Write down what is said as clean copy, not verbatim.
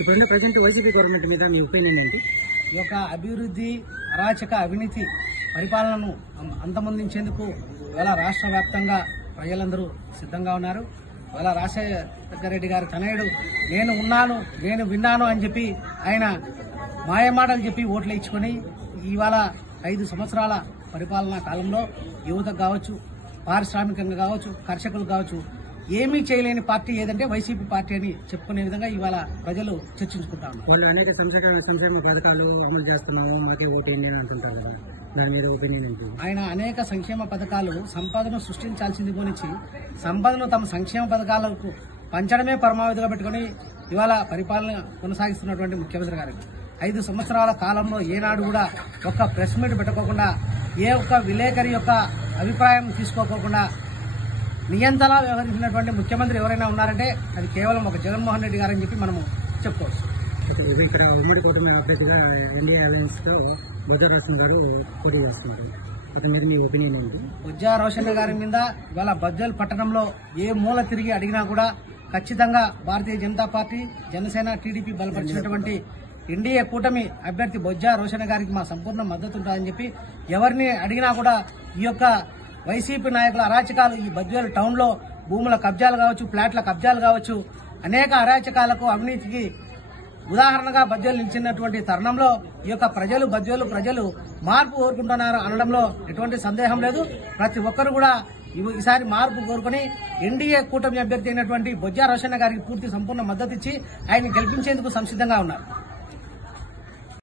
ఇప్పుడున్న present YCP government మీద మీ opinion ఏంటి? ఈ యొక్క అభివృద్ధి, అరాచక, అవినీతి పరిపాలనను అంతమొందించేందుకు ఇవాళ రాష్ట్ర వ్యాప్తంగా ప్రజలందరూ సిద్ధంగా ఉన్నారు. ఇవాళ రాజశేఖర రెడ్డి గారి తనయుడు నేను ఉన్నాను, నేను విన్నాను అని చెప్పి ఆయన మాయమాటలు చెప్పి ఓట్లు ఇచ్చుకొని ఇవాళ 5 సంవత్సరాల పరిపాలనా కాలంలో యువతకు కావచ్చు, పారిశ్రామికంగా కావచ్చు, కర్షకులు కావచ్చు, ఏమీ చేయలేని పార్టీ ఏదంటే వైసీపీ పార్టీ అని చెప్పుకునే విధంగా ఇవాళ ప్రజలు చర్చించుకుంటా ఉన్నారు. వాళ్ళు అనేక సంక్షేమ పథకాలు అమలు చేస్తున్నాము, మనకే ఓపీనియన్ అంటుంటారు కదా, దాని మీద ఒపీనియన్ ఏంటి? ఆయన అనేక సంక్షేమ పథకాలు సంపదను సృష్టించాల్సింది గురించి సంపదను తమ సంక్షేమ పథకాలకు పంచడమే పరమావధిగా పెట్టుకుని ఇవాళ పరిపాలన కొనసాగిస్తున్నటువంటి ముఖ్యమంత్రి గారు 5 సంవత్సరాల కాలంలో ఏనాడు కూడా ఒక్క ప్రెస్ మీట్ పెట్టుకోకుండా, ఏ ఒక్క విలేకరి యొక్క అభిప్రాయం తీసుకోకుండా నియంత్రణ వ్యవహరించినటువంటి ముఖ్యమంత్రి ఎవరైనా ఉన్నారంటే అది కేవలం ఒక జగన్మోహన్ రెడ్డి గారని చెప్పి మనము చెప్పుకోవచ్చు. ఇక్కడ ఉమ్మడి కూటమి అభ్యర్థిగా ఎన్డీఏ అలయన్స్ తో బొజ్జా రోషన్ గారు పోటీ చేస్తున్నారు. అతని మీద మీ ఒపీనియన్ ఏంటి? బొజ్జా రోషన్ గారి మీద ఇవాళ బద్వేల్ పట్టణంలో ఏ మూల తిరిగి అడిగినా కూడా ఖచ్చితంగా భారతీయ జనతా పార్టీ, జనసేన, టీడీపీ బలపరిచినటువంటి ఎన్డీఏ కూటమి అభ్యర్థి బొజ్జా రోషన్ గారికి మా సంపూర్ణ మద్దతు ఉంటుందని చెప్పి ఎవరిని అడిగినా కూడా ఈ యొక్క వైసీపీ నాయకుల అరాచకాలు, ఈ బద్వేలు టౌన్ లో భూముల కబ్జాలు కావచ్చు, ఫ్లాట్ల కబ్జాలు కావచ్చు, అనేక అరాచకాలకు, అవినీతికి ఉదాహరణగా బద్వేలు నిలిచినటువంటి తరుణంలో ఈ యొక్క బద్వేలు ప్రజలు మార్పు కోరుకుంటున్నారు అనడంలో ఎటువంటి సందేహం లేదు. ప్రతి ఒక్కరు కూడా ఈసారి మార్పు కోరుకుని ఎన్డీఏ కూటమి అభ్యర్థి అయినటువంటి బొజ్జా రోషన్ గారికి పూర్తి సంపూర్ణ మద్దతు ఇచ్చి ఆయన గెలిపించేందుకు సంసిద్ధంగా ఉన్నారు.